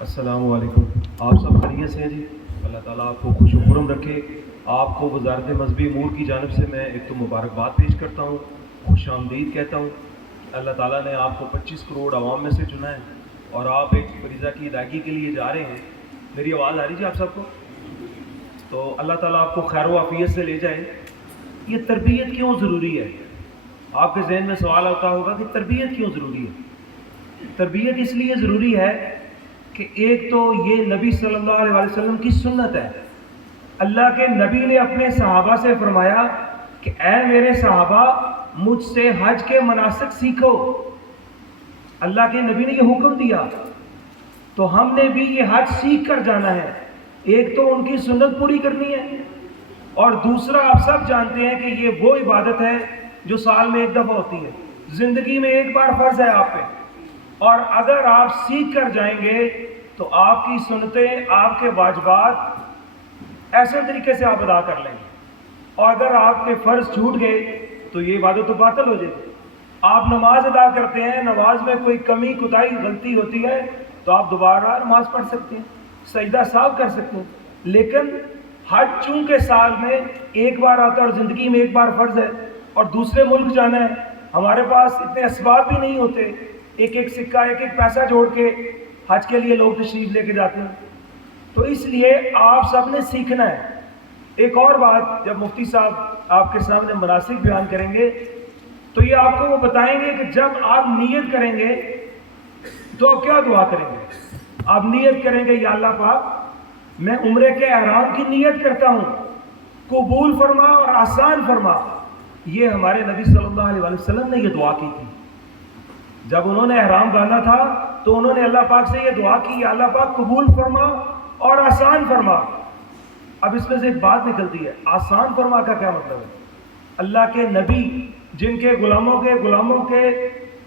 السلام علیکم. آپ سب خیریت سے ہیں جی؟ اللہ تعالیٰ آپ کو خوش و خرم رکھے. آپ کو وزارت مذہبی امور کی جانب سے میں ایک تو مبارکباد پیش کرتا ہوں, خوش آمدید کہتا ہوں. اللہ تعالیٰ نے آپ کو 25 کروڑ عوام میں سے چنا ہے اور آپ ایک فریضہ کی ادائیگی کے لیے جا رہے ہیں. میری آواز آ رہی جی آپ سب کو؟ تو اللہ تعالیٰ آپ کو خیر و عافیت سے لے جائے. یہ تربیت کیوں ضروری ہے؟ آپ کے ذہن میں سوال آتا ہوگا کہ تربیت کیوں ضروری ہے. تربیت اس لیے ضروری ہے کہ ایک تو یہ نبی صلی اللہ علیہ وسلم کی سنت ہے. اللہ کے نبی نے اپنے صحابہ سے فرمایا کہ اے میرے صحابہ, مجھ سے حج کے مناسک سیکھو. اللہ کے نبی نے یہ حکم دیا, تو ہم نے بھی یہ حج سیکھ کر جانا ہے. ایک تو ان کی سنت پوری کرنی ہے, اور دوسرا آپ سب جانتے ہیں کہ یہ وہ عبادت ہے جو سال میں ایک دفعہ ہوتی ہے, زندگی میں ایک بار فرض ہے آپ پہ. اور اگر آپ سیکھ کر جائیں گے تو آپ کی سنتیں, آپ کے واجبات ایسے طریقے سے آپ ادا کر لیں گے. اور اگر آپ کے فرض چھوٹ گئے تو یہ عبادت تو باطل ہو جائے گی. آپ نماز ادا کرتے ہیں, نماز میں کوئی کمی کوتاہی غلطی ہوتی ہے تو آپ دوبارہ نماز پڑھ سکتے ہیں, سجدہ صاف کر سکتے ہیں. لیکن حج چونکہ سال میں ایک بار آتا ہے اور زندگی میں ایک بار فرض ہے, اور دوسرے ملک جانا ہے, ہمارے پاس اتنے اسباب بھی نہیں ہوتے. ایک ایک سکہ, ایک ایک پیسہ جوڑ کے حج کے لیے لوگ تشریف لے کے جاتے ہیں. تو اس لیے آپ سب نے سیکھنا ہے. ایک اور بات, جب مفتی صاحب آپ کے سامنے مناسک بیان کریں گے تو یہ آپ کو وہ بتائیں گے کہ جب آپ نیت کریں گے تو آپ کیا دعا کریں گے. آپ نیت کریں گے, یا اللہ پاک میں عمرے کے احرام کی نیت کرتا ہوں, قبول فرما اور آسان فرما. یہ ہمارے نبی صلی اللہ علیہ وسلم نے یہ دعا کی تھی. جب انہوں نے احرام باندھا تھا تو انہوں نے اللہ پاک سے یہ دعا کی, یا اللہ پاک قبول فرما اور آسان فرما. اب اس میں سے ایک بات نکلتی ہے, آسان فرما کا کیا مطلب ہے؟ اللہ کے نبی جن کے غلاموں کے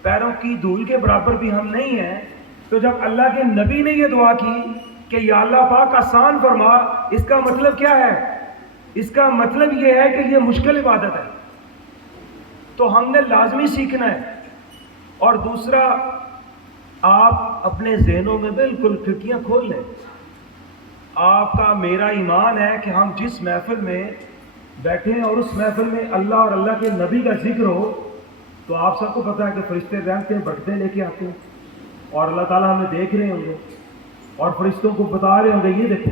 پیروں کی دھول کے برابر بھی ہم نہیں ہیں, تو جب اللہ کے نبی نے یہ دعا کی کہ یا اللہ پاک آسان فرما, اس کا مطلب کیا ہے؟ اس کا مطلب یہ ہے کہ یہ مشکل عبادت ہے, تو ہم نے لازمی سیکھنا ہے. اور دوسرا, آپ اپنے ذہنوں میں بالکل کھڑکیاں کھول لیں. آپ کا میرا ایمان ہے کہ ہم جس محفل میں بیٹھے ہیں اور اس محفل میں اللہ اور اللہ کے نبی کا ذکر ہو, تو آپ سب کو پتہ ہے کہ فرشتے رہتے ہیں, برکتیں لے کے آتے ہیں, اور اللہ تعالیٰ ہمیں دیکھ رہے ہوں گے اور فرشتوں کو بتا رہے ہوں گے یہ دیکھو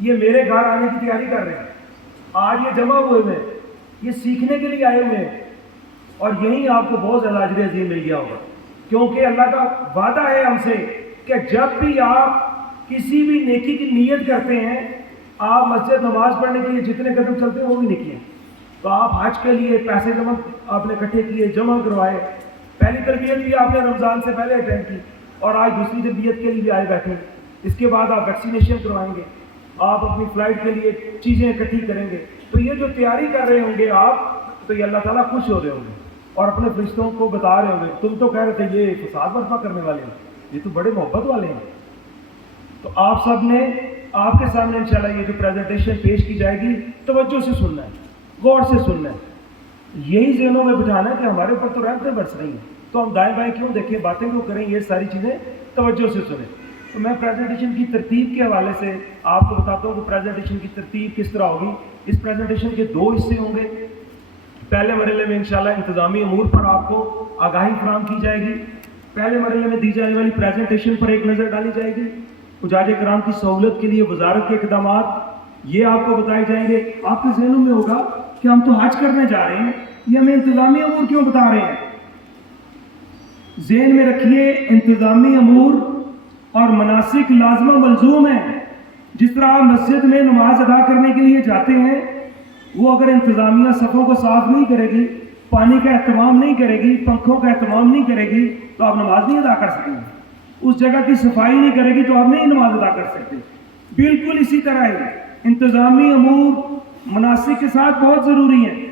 یہ میرے گھر آنے کی تیاری کر رہے ہیں, آج یہ جمع ہوئے ہیں, یہ سیکھنے کے لیے آئے ہوئے ہیں. اور یہی آپ کو بہت زیادہ اجر عظیم مل گیا ہوگا, کیونکہ اللہ کا وعدہ ہے ہم سے کہ جب بھی آپ کسی بھی نیکی کی نیت کرتے ہیں, آپ مسجد نماز پڑھنے کے لیے جتنے قدم چلتے ہیں وہ بھی نیکی ہیں. تو آپ حج کے لیے پیسے جمع آپ نے اکٹھے کیے, جمع کروائے, پہلی تربیت بھی آپ نے رمضان سے پہلے اٹینڈ کی, اور آج دوسری تربیت کے لیے بھی آئے بیٹھے. اس کے بعد آپ ویکسینیشن کروائیں گے, آپ اپنی فلائٹ کے لیے چیزیں اکٹھی کریں گے. تو یہ جو تیاری کر رہے ہوں گے آپ, تو یہ اللہ تعالیٰ خوش ہو رہے ہوں گے اور اپنے فرشتوں کو بتا رہے ہوں گے, تم تو کہہ رہے تھے یہ فساد برپا کرنے والے ہیں, یہ تو بڑے محبت والے ہیں. تو آپ سب نے, آپ کے سامنے انشاءاللہ یہ جو پریزنٹیشن پیش کی جائے گی, توجہ سے سننا ہے, غور سے سننا ہے, یہی ذہنوں میں بٹھانا ہے کہ ہمارے اوپر تو رحمتیں برس رہی ہیں, تو ہم دائیں بائیں کیوں دیکھیں, باتیں کیوں کریں, یہ ساری چیزیں توجہ سے سنیں. تو میں پریزنٹیشن کی ترتیب کے حوالے سے آپ کو بتاتا ہوں کہ پریزنٹیشن کی ترتیب کس طرح ہوگی. اس پریزنٹیشن کے 2 حصے ہوں گے. پہلے مرحلے میں انشاءاللہ انتظامی امور پر آپ کو آگاہی فراہم کی جائے گی. پہلے مرحلے میں دی جانے والی پریزنٹیشن پر ایک نظر ڈالی جائے گی. حجاج کرام کی سہولت کے لیے وزارت کے اقدامات یہ آپ کو بتائے جائیں گے. آپ کے ذہنوں میں ہوگا کہ ہم تو حج کرنے جا رہے ہیں, یہ ہمیں انتظامی امور کیوں بتا رہے ہیں؟ ذہن میں رکھیے, انتظامی امور اور مناسک لازمہ ملزوم ہیں. جس طرح آپ مسجد میں نماز ادا کرنے کے لیے جاتے ہیں, وہ اگر انتظامیہ صفوں کو صاف نہیں کرے گی, پانی کا اہتمام نہیں کرے گی, پنکھوں کا اہتمام نہیں کرے گی, تو آپ نماز نہیں ادا کر سکیں گے. اس جگہ کی صفائی نہیں کرے گی تو آپ نہیں نماز ادا کر سکتے. بالکل اسی طرح ہے, انتظامی امور مناسک کے ساتھ بہت ضروری ہیں.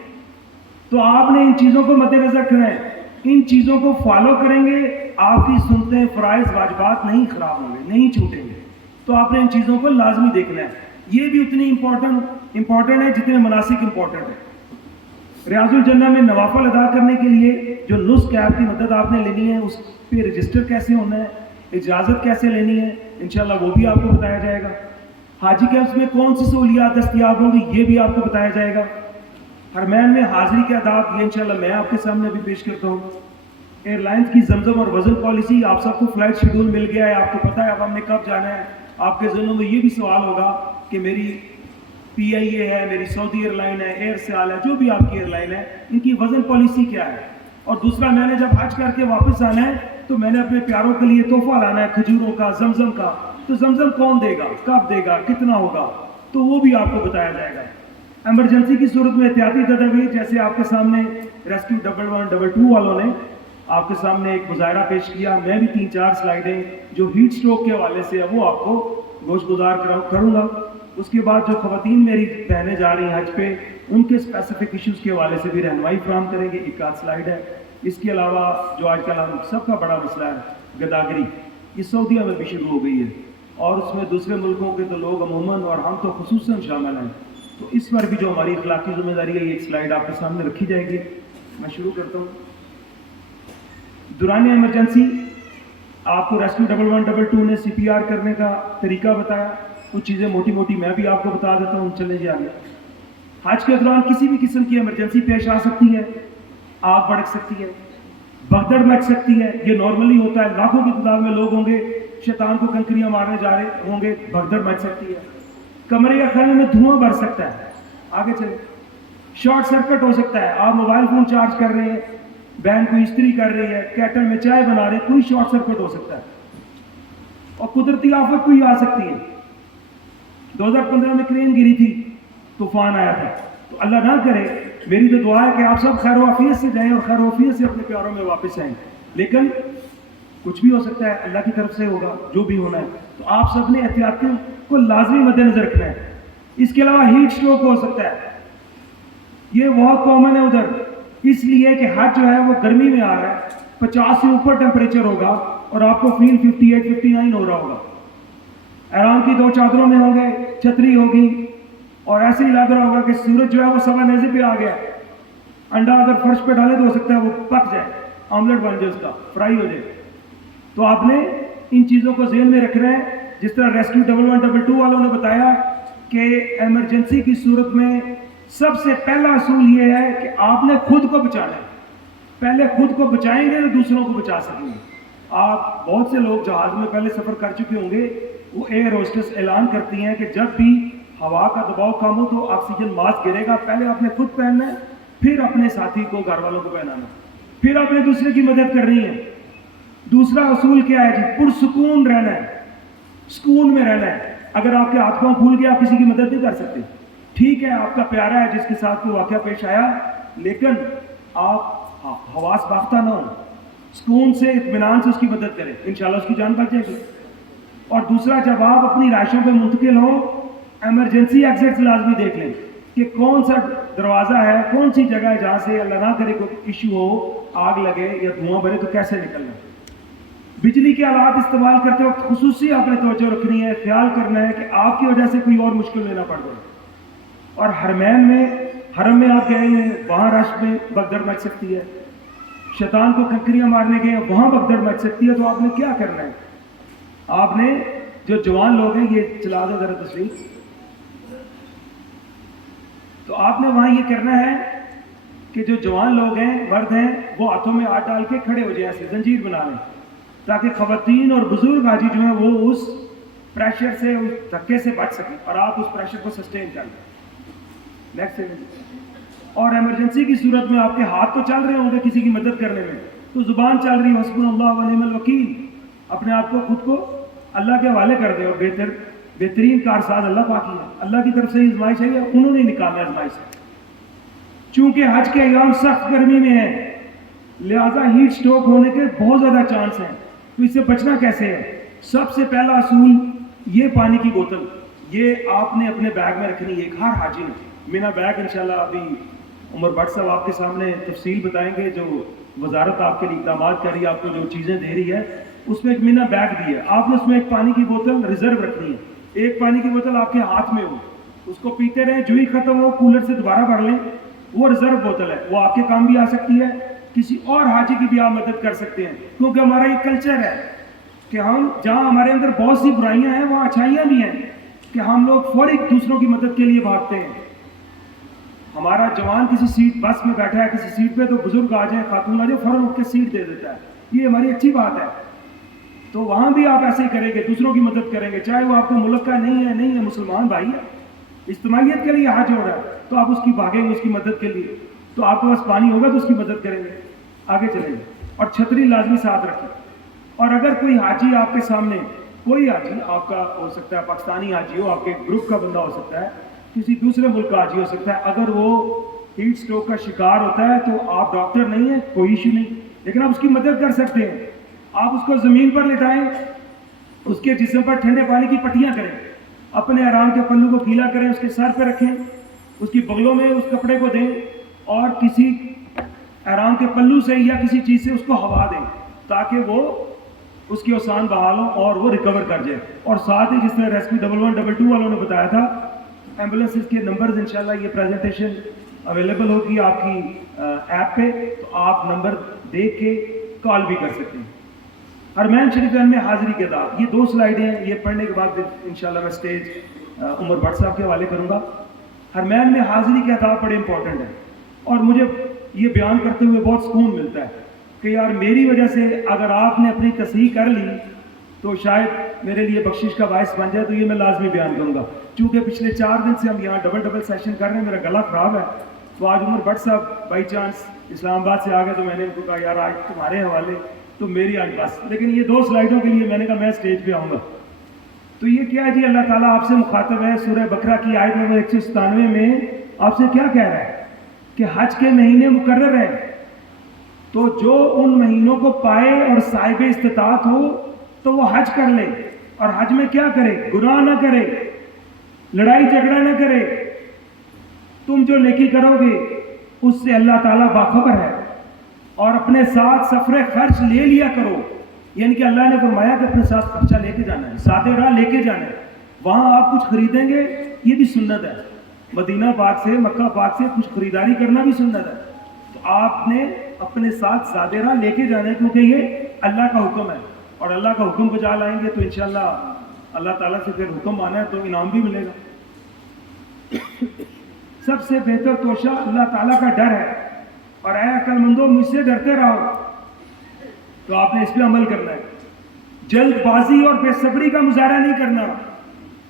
تو آپ نے ان چیزوں کو مد نظر رکھنا ہے. ان چیزوں کو فالو کریں گے, آپ کی سنتیں, فرائض, واجبات نہیں خراب ہوں گے, نہیں چھوٹیں گے. تو آپ نے ان چیزوں کو لازمی دیکھنا ہے. یہ بھی اتنی امپورٹنٹ ہے جتنے مناسک امپورٹنٹ ہے. ریاض الجنہ میں نوافل ادا کرنے کے لیے جو نسخ ہے, آپ کی مدد آپ نے لینی ہے, اس پہ رجسٹر کیسے ہونا ہے, اجازت کیسے لینی ہے انشاءاللہ وہ بھی آپ کو بتایا جائے گا. حاجی کیمپس میں کون سی سہولیات دستیاب ہوں گی یہ بھی آپ کو بتایا جائے گا. حرمین میں حاضری کے آداب یہ انشاءاللہ میں آپ کے سامنے بھی پیش کرتا ہوں. ایئر لائنس کی زمزم اور وزن پالیسی, آپ سب کو فلائٹ شیڈول مل گیا ہے, آپ کو پتہ ہے اب ہم نے کب جانا ہے. آپ کے ذہنوں میں یہ بھی سوال ہوگا کہ میری پی آئی اے ہے, میری سعودی ایئر لائن ہے, ایئر سیال ہے, جو بھی آپ کی ایئر لائن ہے, ان کی وزن پالیسی کیا ہے. اور دوسرا, میں نے جب حج کر کے واپس آنا ہے تو میں نے اپنے پیاروں کے لیے تحفہ لانا ہے کھجوروں کا, زمزم کا. تو زمزم کون دے گا, کب دے گا, کتنا ہوگا, تو وہ بھی آپ کو بتایا جائے گا. ایمرجنسی کی صورت میں احتیاطی تدابیر, جیسے آپ کے سامنے ریسکیو 112 والوں نے آپ کے سامنے ایک مظاہرہ پیش کیا. میں بھی 3-4 سلائیڈیں جو ہیٹ سٹروک کے حوالے سے ہے وہ آپ کو گوش گزار کروں گا. اس کے بعد جو خواتین میری بہنیں جا رہی ہیں حج پہ, ان کے اسپیسیفک ایشوز کے حوالے سے بھی رہنمائی فراہم کریں گے. ایک آدھ سلائیڈ ہے. اس کے علاوہ جو آج کل ہم سب کا بڑا مسئلہ ہے گداگری, یہ سعودیہ میں بھی شروع ہو گئی ہے, اور اس میں دوسرے ملکوں کے تو لوگ عموماً اور ہم تو خصوصاً شامل ہیں. تو اس پر بھی جو ہماری اخلاقی ذمہ داری ہے, یہ ایک سلائیڈ آپ کے سامنے رکھی جائے گی. میں شروع کرتا ہوں. دوران ایمرجنسی آپ کو ریسکیو 112 نے CPR کرنے کا طریقہ بتایا. کچھ چیزیں موٹی موٹی میں بھی آپ کو بتا دیتا ہوں. چلے جی آگے. حج کے دوران کسی بھی قسم کی ایمرجنسی پیش آ سکتی ہے. آگ بھڑک سکتی ہے, بھگدڑ مچ سکتی ہے, یہ نارملی ہوتا ہے. لاکھوں کی تعداد میں لوگ ہوں گے, شیطان کو کنکریاں مارنے جا رہے ہوں گے, بھگدڑ مچ سکتی ہے. کمرے یا خانے میں دھواں بڑھ سکتا ہے. آگے چلے. شارٹ سرکٹ ہو سکتا ہے. آپ موبائل فون چارج کر رہے ہیں, بہن کوئی استری کر رہی ہے, کیٹل میں چائے بنا رہے ہیں, کوئی شارٹ سرکٹ ہو سکتا ہے. اور قدرتی آفت کوئی آ سکتی ہے. 2015 میں کرین گری تھی, طوفان آیا تھا. تو اللہ نہ کرے, میری تو دعا ہے کہ آپ سب خیر و عافیت سے جائیں اور خیر و عافیت سے اپنے پیاروں میں واپس آئیں. لیکن کچھ بھی ہو سکتا ہے, اللہ کی طرف سے ہوگا جو بھی ہونا ہے. تو آپ سب نے احتیاطیوں کو لازمی مد نظر رکھنا ہے. اس کے علاوہ ہیٹ سٹروک ہو سکتا ہے, یہ بہت کامن ہے ادھر, اس لیے کہ حج جو ہے وہ گرمی میں آ رہا ہے, 50 سے اوپر ٹیمپریچر ہوگا اور آپ کو فیل 58-59 ہو رہا ہوگا. آرام کی 2 چادروں میں ہوں گے, چھتری ہوگی, اور ایسے ہی لگ رہا ہوگا کہ سورج جو ہے وہ سوا نیزے پہ آ گیا. انڈا اگر فرش پہ ڈالے تو ہو سکتا ہے وہ پک جائے, آملیٹ بن جائے, اس کا فرائی ہو جائے. تو آپ نے ان چیزوں کو ذہن میں رکھنا ہے. جس طرح ریسکیو 112 والوں نے بتایا کہ ایمرجنسی کی صورت میں سب سے پہلا اصول یہ ہے کہ آپ نے خود کو بچانا ہے. پہلے خود کو بچائیں گے تو دوسروں کو بچا سکیں گے. آپ بہت سے لوگ جہاز میں پہلے سفر کر چکے ہوں گے, وہ ایئر ہوسٹس اعلان کرتی ہیں کہ جب بھی ہوا کا دباؤ کم ہو تو آکسیجن ماسک گرے گا, پہلے آپ نے خود پہننا ہے, پھر اپنے ساتھی کو, گھر والوں کو پہنانا, پھر آپ نے دوسرے کی مدد کرنی ہے. دوسرا اصول کیا ہے جی؟ پرسکون رہنا ہے, سکون میں رہنا ہے. اگر آپ کے ہاتھ پاؤں پھول گیا, آپ کسی کی مدد نہیں کر سکتے. ٹھیک ہے, آپ کا پیارا ہے جس کے ساتھ کوئی واقعہ پیش آیا, لیکن آپ حواس باختہ نہ ہوں, سکون سے, اطمینان سے اس کی مدد کریں, انشاءاللہ اس کی جان بچ جائے گی. اور دوسرا, جب آپ اپنی رہائشوں پہ منتقل ہوں, ایمرجنسی ایگزٹس لازمی دیکھ لیں کہ کون سا دروازہ ہے, کون سی جگہ ہے جہاں سے اللہ نہ کرے کوئی ایشو ہو, آگ لگے یا دھواں بھرے تو کیسے نکلنا. بجلی کے آلات استعمال کرتے وقت خصوصی آپ نے توجہ رکھنی ہے, خیال کرنا ہے کہ آپ کی وجہ سے کوئی اور مشکل میں نہ پڑ جائے. اور حرم میں آپ گئے ہیں, وہاں رش میں بھگدڑ مچ سکتی ہے. شیطان کو کنکریاں مارنے گئے, وہاں بھگدڑ مچ سکتی ہے. تو آپ نے کیا کرنا ہے؟ آپ نے, جو جوان لوگ ہیں, یہ چلا دو ذرا تصویر. تو آپ نے وہاں یہ کرنا ہے کہ جو جوان لوگ ہیں, مرد ہیں, وہ ہاتھوں میں ہاتھ ڈال کے کھڑے ہو جائیں, ایسے زنجیر بنا لیں, تاکہ خواتین اور بزرگ حاجی جو ہیں وہ اس پریشر سے, اس دھکے سے بچ سکیں, اور آپ اس پریشر کو سسٹین کر لیں. نیکسٹ. اور ایمرجنسی کی صورت میں آپ کے ہاتھ تو چل رہے ہوں گے کسی کی مدد کرنے میں, تو زبان چل رہی ہے, حسبنا اللہ و نعم الوکیل. اپنے آپ کو, خود کو اللہ کے حوالے کر دیں. اور بہترین کارساز اللہ پاک ہی ہے. اللہ کی طرف سے ہی آزمائش ہے, انہوں نے نکالا آزمائش سے. چونکہ حج کے ایام سخت گرمی میں ہیں, لہذا ہیٹ سٹروک ہونے کے بہت زیادہ چانس ہیں. تو اس سے بچنا کیسے ہے؟ سب سے پہلا اصول یہ, پانی کی بوتل یہ آپ نے اپنے بیگ میں رکھنی ہے. ایک ہر حاجی نے مینا بیگ, انشاءاللہ ابھی عمر بٹ صاحب آپ کے سامنے تفصیل بتائیں گے. جو وزارت آپ کے لیے اقدامات کر رہی ہے, آپ کو جو چیزیں دے رہی ہے, اس میں ایک مینا بیگ دی ہے. آپ نے اس میں ایک پانی کی بوتل ریزرو رکھنی ہے. ایک پانی کی بوتل آپ کے ہاتھ میں ہو, اس کو پیتے رہیں, جو ہی ختم ہو کولر سے دوبارہ بھر لیں. وہ ریزرو بوتل ہے, وہ آپ کے کام بھی آ سکتی ہے, کسی اور حاجی کی بھی آپ مدد کر سکتے ہیں, کیونکہ ہمارا یہ کلچر ہے کہ ہم جہاں ہمارے اندر بہت سی برائیاں ہیں وہاں اچھائیاں بھی ہیں کہ ہم لوگ فوری دوسروں کی مدد کے لیے بھاگتے ہیں. ہمارا جوان کسی سیٹ بس میں بیٹھا ہے کسی سیٹ پہ تو بزرگ آ جائیں خاتون آ جائے فوراً اٹھ کے سیٹ دے دیتا ہے. یہ ہماری اچھی بات ہے. تو وہاں بھی آپ ایسے ہی کریں گے, دوسروں کی مدد کریں گے, چاہے وہ آپ کے ملک کا نہیں ہے مسلمان بھائی ہے, اجتماعیت کے لیے حج ہو رہا ہے تو آپ اس کی بھاگیں گے اس کی مدد کے لیے. تو آپ کے پاس پانی ہوگا تو اس کی مدد کریں گے, آگے چلیں گے. اور چھتری لازمی ساتھ رکھیں. اور اگر کوئی حاجی آپ کے سامنے, کوئی حاجی آپ کا ہو سکتا ہے, پاکستانی حاجی ہو, آپ کے گروپ کا بندہ ہو سکتا ہے, کسی دوسرے ملک کا حاجی ہو سکتا ہے, اگر وہ ہیٹ اسٹروک کا شکار ہوتا ہے تو آپ ڈاکٹر نہیں ہیں, کوئی ایشو نہیں, لیکن آپ اس کی مدد کر سکتے ہیں. آپ اس کو زمین پر لٹائیں, اس کے جسم پر ٹھنڈے پانی کی پٹیاں کریں, اپنے آرام کے پلو کو گیلا کریں, اس کے سر پہ رکھیں, اس کی بغلوں میں اس کپڑے کو دیں اور کسی آرام کے پلو سے یا کسی چیز سے اس کو ہوا دیں تاکہ وہ اس کی اوسان بحال ہوں اور وہ ریکور کر جائے. اور ساتھ ہی جس طرح ریسکیو 1112 والوں نے بتایا تھا, ایمبولینسز کے نمبرز انشاءاللہ یہ پریزنٹیشن اویلیبل ہوگی آپ کی ایپ پہ, تو آپ نمبر دیکھ کے کال بھی کر سکتے ہیں. حرمین شریفین میں حاضری کے دعوت, یہ 2 سلائیڈیں ہیں, یہ پڑھنے کے بعد انشاءاللہ میں سٹیج عمر بٹ صاحب کے حوالے کروں گا. حرمین میں حاضری کے آداب بڑے امپورٹنٹ ہیں اور مجھے یہ بیان کرتے ہوئے بہت سکون ملتا ہے کہ یار میری وجہ سے اگر آپ نے اپنی تصحیح کر لی تو شاید میرے لیے بخشش کا باعث بن جائے. تو یہ میں لازمی بیان کروں گا. چونکہ پچھلے 4 دن سے ہم یہاں ڈبل سیشن کر رہے ہیں, میرا گلا خراب ہے, تو آج عمر بٹ صاحب بائی چانس اسلام آباد سے آ گئے تو میں نے ان کو کہا یار آج تمہارے حوالے تو میری آج بس. لیکن یہ 2 سلائیڈوں کے لیے میں نے کہا میں اسٹیج پہ آؤں گا. تو یہ کیا جی, اللہ تعالیٰ آپ سے مخاطب ہے. سورہ بقرہ کی آیت نمبر 197 میں آپ سے کیا کہہ رہا ہے کہ حج کے مہینے مقرر ہیں, تو جو ان مہینوں کو پائے اور صاحب استطاعت ہو تو وہ حج کر لے. اور حج میں کیا کرے, گناہ نہ کرے, لڑائی جھگڑا نہ کرے. تم جو نیکی کرو گے اس سے اللہ تعالیٰ باخبر ہے. اور اپنے ساتھ سفر خرچ لے لیا کرو, یعنی کہ اللہ نے فرمایا کہ اپنے ساتھ خرچہ لے کے جانا ہے, سادے راہ لے کے جانا ہے. وہاں آپ کچھ خریدیں گے یہ بھی سنت ہے, مدینہ پاک سے مکہ پاک سے کچھ خریداری کرنا بھی سنت ہے. تو آپ نے اپنے ساتھ سادے راہ لے کے جانا ہے کیونکہ یہ اللہ کا حکم ہے, اور اللہ کا حکم بجا لائیں گے تو انشاءاللہ اللہ تعالیٰ سے پھر حکم آنا ہے تو انعام بھی ملے گا. سب سے بہتر توشہ اللہ تعالیٰ کا ڈر ہے, اور اے عقل مندو مجھ سے ڈرتے رہو. تو آپ نے اس پہ عمل کرنا ہے. جلد بازی اور بے صبری کا مظاہرہ نہیں کرنا.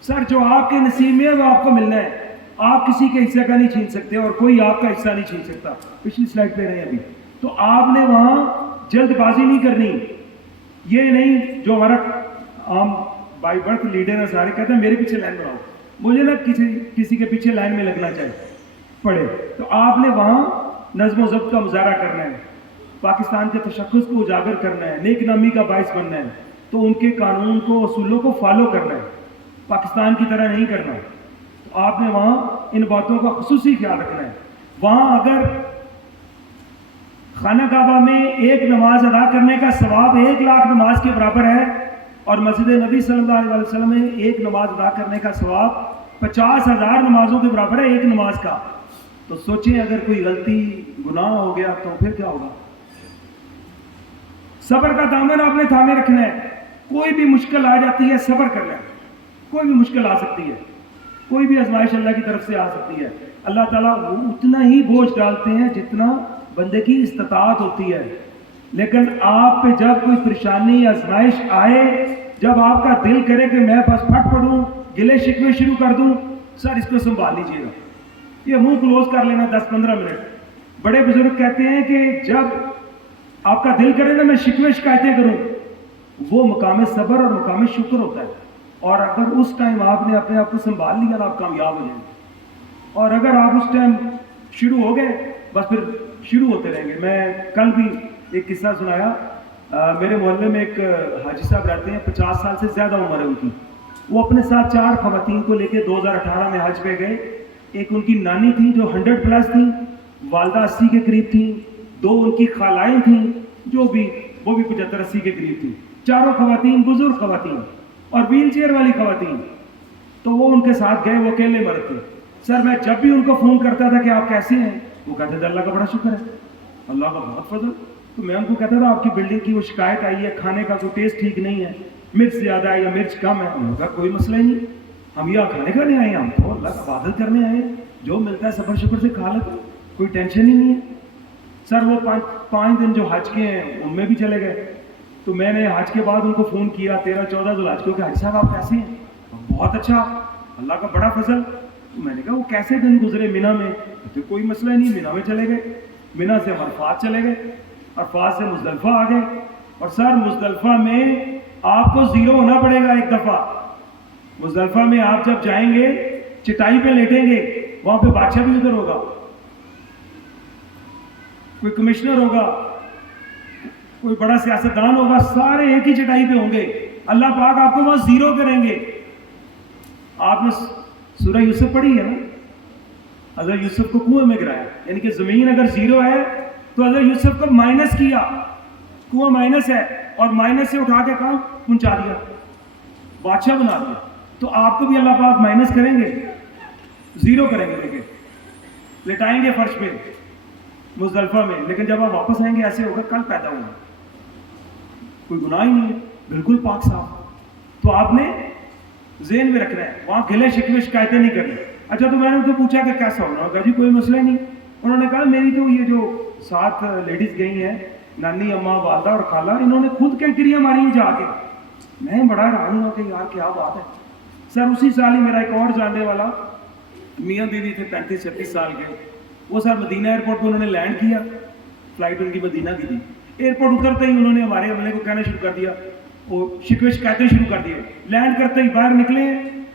سر جو آپ کے نصیب میں ہے وہ آپ کو ملنا ہے, آپ کسی کے حصے کا نہیں چھین سکتے اور کوئی آپ کا حصہ نہیں چھین سکتا. پچھلی سلائڈ پہ رہے ابھی. تو آپ نے وہاں جلد بازی نہیں کرنی. یہ نہیں جو ہمارا عام بائی برتھ لیڈر ہے سارے کہتے ہیں میرے پیچھے لائن بناؤ, مجھے نہ کسی کے پیچھے لائن میں لگنا چاہیے پڑے. تو آپ نے وہاں نظم و ضبط کا مظاہرہ کرنا ہے, پاکستان کے تشخص کو اجاگر کرنا ہے, نیک نامی کا باعث بننا ہے. تو ان کے قانون کو اصولوں کو فالو کرنا ہے, پاکستان کی طرح نہیں کرنا. تو آپ نے وہاں ان باتوں کا خصوصی خیال رکھنا ہے. وہاں اگر خانہ کعبہ میں ایک نماز ادا کرنے کا ثواب 1 لاکھ نماز کے برابر ہے, اور مسجد نبی صلی اللہ علیہ وسلم میں ایک نماز ادا کرنے کا ثواب 50,000 نمازوں کے برابر ہے ایک نماز کا. تو سوچیں اگر کوئی غلطی گناہ ہو گیا تو پھر کیا ہوگا. صبر کا دامن آپ نے تھامے رکھنا ہے. کوئی بھی مشکل آ جاتی ہے صبر کرنا ہے. کوئی بھی مشکل آ سکتی ہے, کوئی بھی آزمائش اللہ کی طرف سے آ سکتی ہے. اللہ تعالیٰ وہ اتنا ہی بوجھ ڈالتے ہیں جتنا بندے کی استطاعت ہوتی ہے. لیکن آپ پہ جب کوئی پریشانی آزمائش آئے, جب آپ کا دل کرے کہ میں بس پھٹ پڑوں, گلے شکوے شروع کر دوں, سر اس کو سنبھال لیجیے گا. یہ منہ کلوز کر لینا 10-15 منٹ. بڑے بزرگ کہتے ہیں کہ جب آپ کا دل کرے نا میں شکوے شکایتیں کروں, وہ مقام صبر اور مقام شکر ہوتا ہے. اور اگر اس ٹائم آپ نے اپنے آپ کو سنبھال لیا نا آپ کامیاب ہو جائیں گے. اور اگر آپ اس ٹائم شروع ہو گئے بس پھر شروع ہوتے رہیں گے. میں کل بھی ایک قصہ سنایا. میرے محلے میں ایک حاجی صاحب رہتے ہیں, 50 سال سے زیادہ عمر ہے ان کی. وہ اپنے ساتھ 4 خواتین کو لے کے 2018 میں حج پہ گئے. ایک ان کی نانی تھی جو 100+ تھیں, والدہ 80 کے قریب تھیں, 2 ان کی خالائیں تھیں جو بھی وہ بھی 75-80 کے قریب تھیں. چاروں خواتین بزرگ خواتین اور ویل چیئر والی خواتین. تو وہ ان کے ساتھ گئے, وہ اکیلے مرد تھے. سر میں جب بھی ان کو فون کرتا تھا کہ آپ کیسے ہیں, وہ کہتے تھے اللہ کا بڑا شکر ہے, اللہ کا بہت فضل, تو میں ان کو کہتا تھا آپ کی بلڈنگ کی وہ شکایت آئی ہے کھانے کا کوئی ٹیسٹ ٹھیک نہیں ہے, مرچ زیادہ ہے یا مرچ کم ہے. انہوں نے کہا کوئی مسئلہ ہی نہیں, ہم یہاں کھانے کھانے آئے ہیں, ہم تو اللہ کا عبادت کرنے آئے ہیں, جو ملتا ہے صبر شکر سے کھا لیتے, کوئی ٹینشن ہی نہیں ہے. سر وہ 5 دن جو حج کے ہیں ان میں بھی چلے گئے. تو میں نے حج کے بعد ان کو فون کیا 13-14 ذوالحج کو کہ حج صاحب آپ کیسے ہیں؟ بہت اچھا, اللہ کا بڑا فضل. تو میں نے کہا وہ کیسے دن گزرے مینا میں؟ تو کوئی مسئلہ ہی نہیں, مینا میں چلے گئے, مینا سے عرفات چلے گئے, عرفات سے مزدلفہ آ گئے. اور سر مزدلفہ میں آپ کو زیرو ہونا پڑے گا ایک دفعہ. مزدلفہ میں آپ جب جائیں گے چٹائی پہ لیٹیں گے, وہاں پہ بادشاہ بھی ادھر ہوگا, کوئی کمشنر ہوگا, کوئی بڑا سیاستدان ہوگا, سارے ایک ہی چٹائی پہ ہوں گے. اللہ پاک آپ کو وہاں زیرو کریں گے. آپ نے سورہ یوسف پڑھی ہے نا, حضرت یوسف کو کنویں میں گرایا, یعنی کہ زمین اگر زیرو ہے تو حضرت یوسف کو مائنس کیا, کنواں مائنس ہے, اور مائنس سے اٹھا کے کہاں پہنچا دیا, بادشاہ بنا دیا. تو آپ کو بھی اللہ پاک مائنس کریں گے, زیرو کریں گے, دیکھیں لٹائیں گے فرش پہ مزدلفہ میں. لیکن جب آپ واپس آئیں گے ایسے ہوگا کل پیدا ہوا, کوئی گناہ ہی نہیں ہے, بالکل پاک صاف. تو آپ نے ذہن میں رکھنا ہے, وہاں گلے شکوے شکایتیں نہیں کرنی. اچھا تو میں نے ان کو پوچھا کہ کیسا ہونا ہوگا؟ جی کوئی مسئلہ نہیں. انہوں نے کہا میری تو یہ جو 7 لیڈیز گئی ہیں, نانی, اماں, والدہ اور خالہ, انہوں نے خود کینکریاں ماری ہیں جا کے. میں بڑا حیران ہوا کہ یار کیا بات ہے. سر اسی سال ہی میرا ایک اور جاننے والا میاں بیوی تھے 35-36 سال کے, وہ سر مدینہ ایئرپورٹ پہ انہوں نے لینڈ کیا, فلائٹ ان کی مدینہ کی تھی. ایئرپورٹ اترتے ہی انہوں نے ہمارے عملے کو کہنا شروع کر دیا, وہ شکوے شکایتیں شروع کر دیے. لینڈ کرتے ہی باہر نکلے,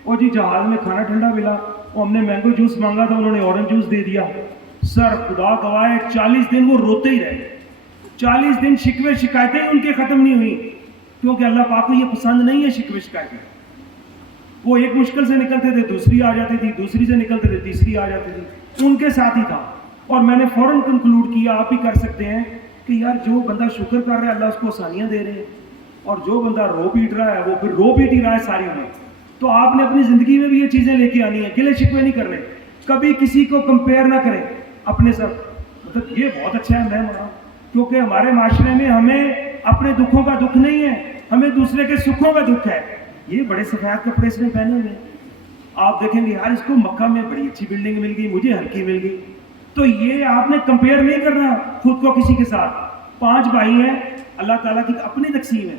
اور جی جہاز میں کھانا ٹھنڈا ملا, وہ ہم نے مینگو جوس مانگا تھا, انہوں نے اورنج جوس دے دیا. سر خدا گواہ ہے 40 دن وہ روتے ہی رہے, 40 دن شکوے شکایتیں ان کے ختم نہیں ہوئی, کیونکہ اللہ پاک کو یہ پسند نہیں ہے شکوے شکایتیں. وہ ایک مشکل سے نکلتے تھے دوسری آ جاتی تھی, دوسری سے نکلتے تھے تیسری آ جاتی تھی, ان کے ساتھ ہی تھا. اور میں نے فوراً کنکلوڈ کیا, آپ بھی کر سکتے ہیں, کہ یار جو بندہ شکر کر رہا ہے اللہ اس کو آسانیاں دے رہے ہیں, اور جو بندہ رو پیٹ رہا ہے وہ پھر رو پیٹ ہی رہا ہے ساری عمر. تو آپ نے اپنی زندگی میں بھی یہ چیزیں لے کے آنی ہیں, گلے شکوے نہیں کرنے, کبھی کسی کو کمپیئر نہ کریں اپنے ساتھ. مطلب یہ بہت اچھا ہے میں مانا, کیونکہ ہمارے معاشرے میں ہمیں اپنے دکھوں کا دکھ نہیں ہے, ہمیں دوسرے کے سکھوں کا دکھ ہے. یہ بڑے سفید کپڑے اس نے پہنے ہوئے, آپ دیکھیں گے یار اس کو مکہ میں بڑی اچھی بلڈنگ مل گئی, مجھے ہلکی مل گئی. تو یہ آپ نے کمپیئر نہیں کرنا خود کو کسی کے ساتھ. 5 بھائی ہیں, اللہ تعالیٰ کی اپنی تقسیم ہے,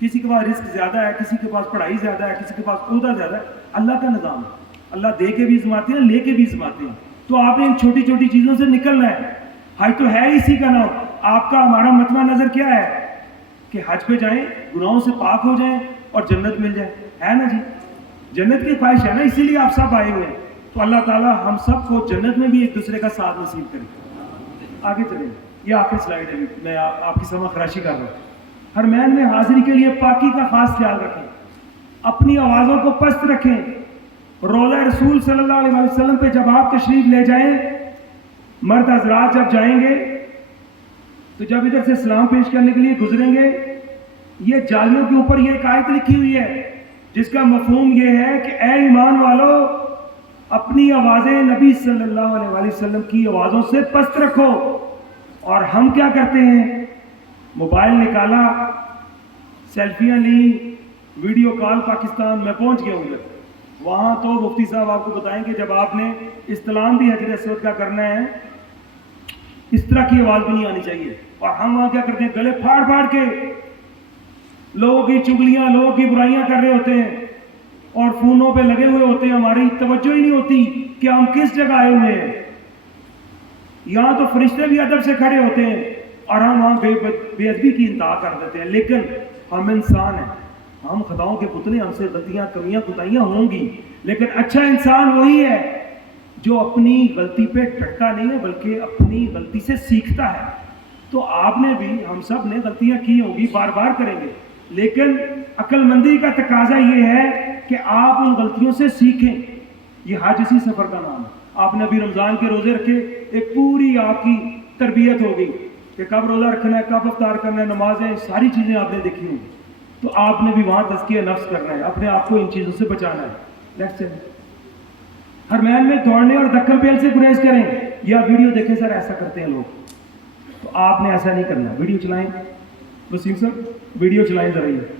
کسی کے پاس رزق زیادہ ہے, کسی کے پاس پڑھائی زیادہ ہے, کسی کے پاس عہدہ زیادہ ہے. اللہ کا نظام ہے, اللہ دے کے بھی ازماتے ہیں, لے کے بھی ازماتے ہیں. تو آپ نے ان چھوٹی چھوٹی چیزوں سے نکلنا ہے. حج تو ہے اسی کا نام. آپ کا ہمارا مطمع نظر کیا ہے کہ حج پہ جائیں, گناہوں سے پاک ہو جائیں اور جنت مل جائے, ہے نا جی؟ جنت کی خواہش ہے نا, اسی لیے آپ سب آئے ہوئے ہیں. تو اللہ تعالیٰ ہم سب کو جنت میں بھی ایک دوسرے کا ساتھ نصیب کرے. آگے چلیں, یہ آخری سلائیڈ ہے, میں آپ کی سمجھ خراشی کر رہا ہوں. حرمین میں حاضری کے لیے پاکی کا خاص خیال رکھیں, اپنی آوازوں کو پست رکھیں. روضہ رسول صلی اللہ علیہ وسلم پہ جب آپ تشریف لے جائیں, مرد حضرات جب جائیں گے تو جب ادھر سے سلام پیش کرنے کے لیے گزریں گے, یہ جالیوں کے اوپر یہ ایک آیت لکھی ہوئی ہے جس کا مفہوم یہ ہے کہ اے ایمان والو, اپنی آوازیں نبی صلی اللہ علیہ وسلم کی آوازوں سے پست رکھو. اور ہم کیا کرتے ہیں, موبائل نکالا, سیلفیاں لی, ویڈیو کال پاکستان میں پہنچ گیا ہوں. وہاں تو مفتی صاحب آپ کو بتائیں کہ جب آپ نے استلام بھی حجر اسود کا کرنا ہے, اس طرح کی آواز بھی نہیں آنی چاہیے. اور ہم وہاں کیا کرتے ہیں, گلے پھاڑ پھاڑ کے لوگوں کی چگلیاں, لوگوں کی برائیاں کر رہے ہوتے ہیں, اور فونوں پہ لگے ہوئے ہوتے ہیں. ہماری توجہ ہی نہیں ہوتی کہ ہم کس جگہ آئے ہوئے ہیں. یہاں تو فرشتے بھی ادب سے کھڑے ہوتے ہیں اور ہم وہاں بے ادبی کی انتہا کر دیتے ہیں. لیکن ہم انسان ہیں, ہم خطاؤں کے پتلے, ہم سے غلطیاں, کمیاں, کوتاہیاں ہوں گی. لیکن اچھا انسان وہی ہے جو اپنی غلطی پہ ڈٹتا نہیں ہے بلکہ اپنی غلطی سے سیکھتا ہے. تو آپ نے بھی, ہم سب نے غلطیاں کی ہوں گی, بار بار کریں گے, لیکن عقل مندی کا تقاضا یہ ہے کہ آپ ان غلطیوں سے سیکھیں. یہ حج اسی سفر کا نام ہے. آپ نے ابھی رمضان کے روزے رکھے, ایک پوری آپ کی تربیت ہو گئی کہ کب روزہ رکھنا ہے, کب افطار کرنا ہے, نمازیں, ساری چیزیں آپ نے دیکھی ہوں. تو آپ نے بھی وہاں تزکیہ نفس کرنا ہے, اپنے آپ کو ان چیزوں سے بچانا ہے. لیٹس سے حرمین میں دوڑنے اور دکل بیل سے گریز کریں. یا ویڈیو دیکھیں سر, ایسا کرتے ہیں لوگ, تو آپ نے ایسا نہیں کرنا. ویڈیو چلائیں وسیم صاحب, ویڈیو چلائیں ذرا. یہ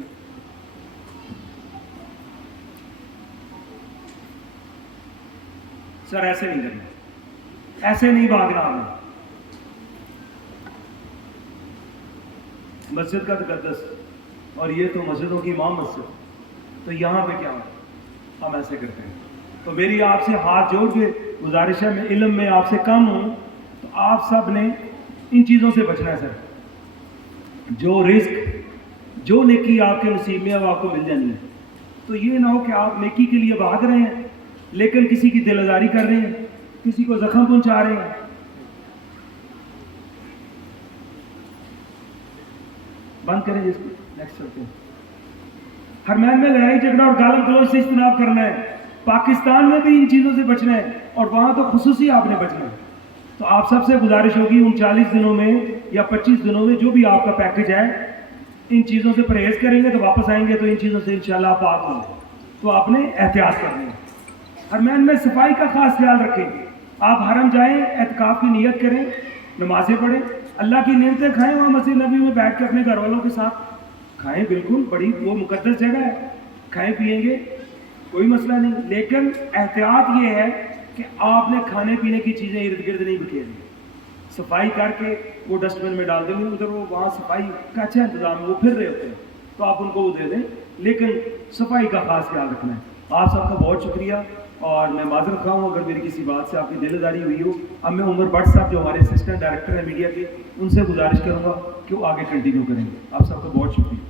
سر ایسے نہیں کرنا, ایسے نہیں بھاگنا آپ نے. مسجد کا تقدس, اور یہ تو مسجدوں کی امام مسجد, تو یہاں پہ کیا ہم ایسے کرتے ہیں. تو میری آپ سے ہاتھ جوڑ کے گزارش ہے, میں علم میں آپ سے کم ہوں, تو آپ سب نے ان چیزوں سے بچنا ہے سر. جو رزق جو نیکی آپ کے نصیب میں اب آپ کو مل جانی ہے, تو یہ نہ ہو کہ آپ نیکی کے لیے بھاگ رہے ہیں لیکن کسی کی دل آزاری کر رہے ہیں, کسی کو زخم پہنچا رہے ہیں. بند کریں جس کو, نیکسٹ چلتے ہیں. حرمین میں لڑائی جھگڑا اور گالی گلوچ سے اجتناب کرنا ہے. پاکستان میں بھی ان چیزوں سے بچنا ہے, اور وہاں تو خصوصی آپ نے بچنا ہے. تو آپ سب سے گزارش ہوگی ان 40 دنوں میں یا 25 دنوں میں جو بھی آپ کا پیکج ہے, ان چیزوں سے پرہیز کریں گے تو واپس آئیں گے تو ان چیزوں سے انشاءاللہ پاک ہوں گے. تو آپ نے احتیاط کرنی ہے. حرمین میں صفائی کا خاص خیال رکھیں. آپ حرم جائیں, اعتکاف کی نیت کریں, نمازیں پڑھیں, اللہ کی نعمتیں کھائیں. وہاں مسجد نبی میں بیٹھ کے اپنے گھر والوں کے ساتھ کھائیں, بالکل بڑی وہ مقدس جگہ ہے, کھائیں پیئیں گے, کوئی مسئلہ نہیں. لیکن احتیاط یہ ہے کہ آپ نے کھانے پینے کی چیزیں ارد گرد نہیں بکھیرنی. صفائی کر کے وہ ڈسٹ بن میں ڈال دیں. ادھر وہ وہاں صفائی کا اچھا انتظام ہے, وہ پھر رہے ہوتے ہیں, تو آپ ان کو وہ دے دیں, لیکن صفائی کا خاص خیال رکھنا ہے. آپ سب کا بہت شکریہ, اور میں معذرت خواہ ہوں اگر میری کسی بات سے آپ کی دل آزاری ہوئی ہو. اب میں عمر بٹ صاحب جو ہمارے اسسٹنٹ ڈائریکٹر ہیں میڈیا کے, ان سے گزارش کروں گا کہ وہ آگے کنٹینیو کریں گے. آپ سب کا بہت شکریہ.